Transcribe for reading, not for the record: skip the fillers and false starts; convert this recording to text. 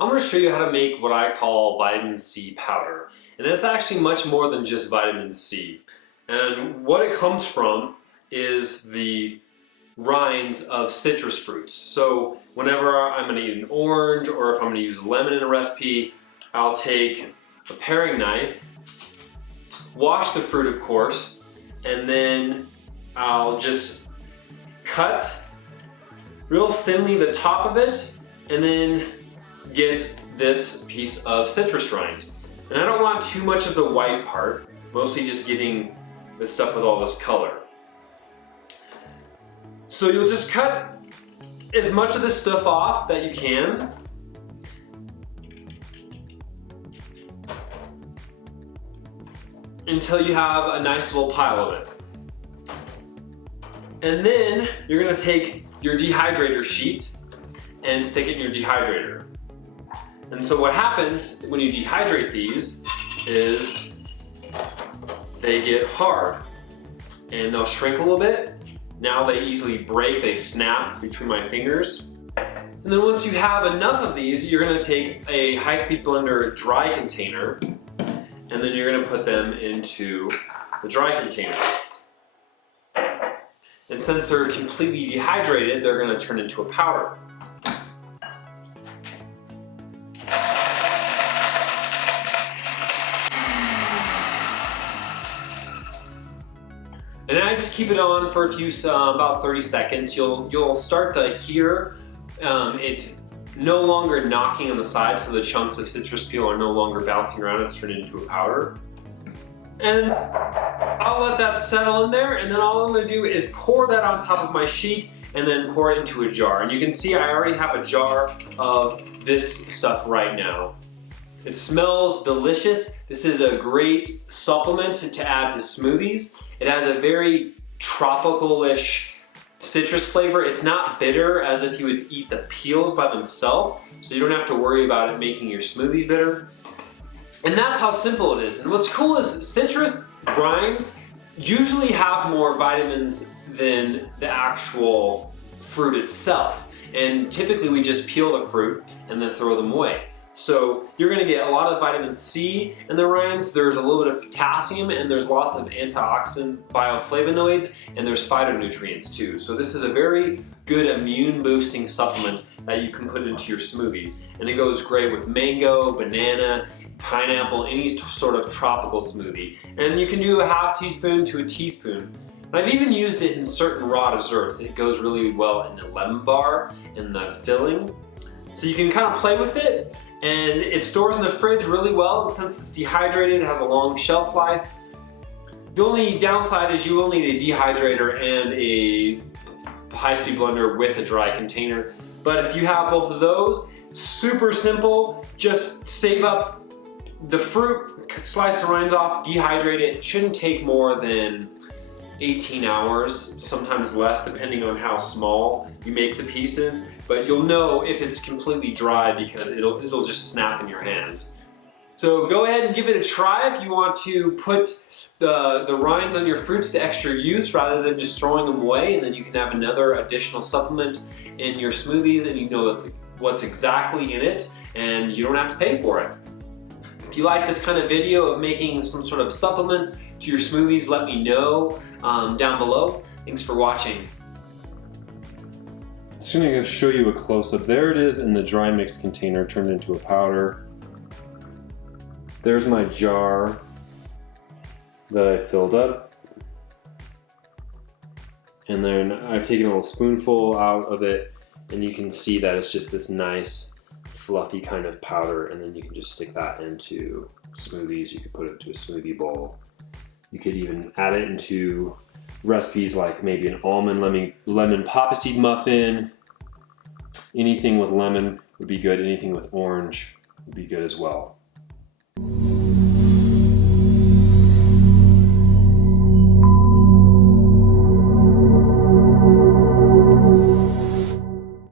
I'm going to show you how to make what I call vitamin C powder. And it's actually much more than just vitamin C. And what it comes from is the rinds of citrus fruits. So whenever I'm going to eat an orange, or if I'm going to use a lemon in a recipe, I'll take a paring knife, wash the fruit of course, and then I'll just cut real thinly the top of it, and then get this piece of citrus rind. And I don't want too much of the white part, mostly just getting the stuff with all this color. So you'll just cut as much of this stuff off that you can. Until you have a nice little pile of it. And then you're gonna take your dehydrator sheet and stick it in your dehydrator. And so what happens when you dehydrate these is they get hard and they'll shrink a little bit. Now they easily break, they snap between my fingers. And then once you have enough of these, you're gonna take a high-speed blender dry container, and then you're gonna put them into the dry container. And since they're completely dehydrated, they're gonna turn into a powder. And I just keep it on for a few, about 30 seconds. You'll start to hear it no longer knocking on the sides, so the chunks of citrus peel are no longer bouncing around. It's turned into a powder. And I'll let that settle in there, and then all I'm gonna do is pour that on top of my sheet and then pour it into a jar. And you can see I already have a jar of this stuff right now. It smells delicious. This is a great supplement to add to smoothies. It has a very tropical-ish citrus flavor. It's not bitter as if you would eat the peels by themselves, so you don't have to worry about it making your smoothies bitter. And that's how simple it is. And what's cool is citrus rinds usually have more vitamins than the actual fruit itself. And typically we just peel the fruit and then throw them away. So you're gonna get a lot of vitamin C in the rinds. There's a little bit of potassium, and there's lots of antioxidant bioflavonoids, and there's phytonutrients too. So this is a very good immune boosting supplement that you can put into your smoothies. And it goes great with mango, banana, pineapple, any sort of tropical smoothie. And you can do a half teaspoon to a teaspoon. And I've even used it in certain raw desserts. It goes really well in the lemon bar, in the filling. So you can kind of play with it, and it stores in the fridge really well. And since it's dehydrated, it has a long shelf life. The only downside is you will need a dehydrator and a high-speed blender with a dry container. But if you have both of those, super simple. Just save up the fruit, slice the rinds off, dehydrate it. It shouldn't take more than 18 hours, sometimes less depending on how small you make the pieces, but you'll know if it's completely dry because it'll just snap in your hands. So go ahead and give it a try if you want to put the rinds on your fruits to extra use rather than just throwing them away, and then you can have another additional supplement in your smoothies and you know what's exactly in it and you don't have to pay for it. If you like this kind of video of making some sort of supplements to your smoothies, let me know down below. Thanks for watching. Just gonna show you a close-up. There it is in the dry mix container turned into a powder. There's my jar that I filled up. And then I've taken a little spoonful out of it, and you can see that it's just this nice fluffy kind of powder, and then you can just stick that into smoothies. You could put it into a smoothie bowl. You could even add it into recipes like maybe an almond lemon poppy seed muffin. Anything with lemon would be good. Anything with orange would be good as well.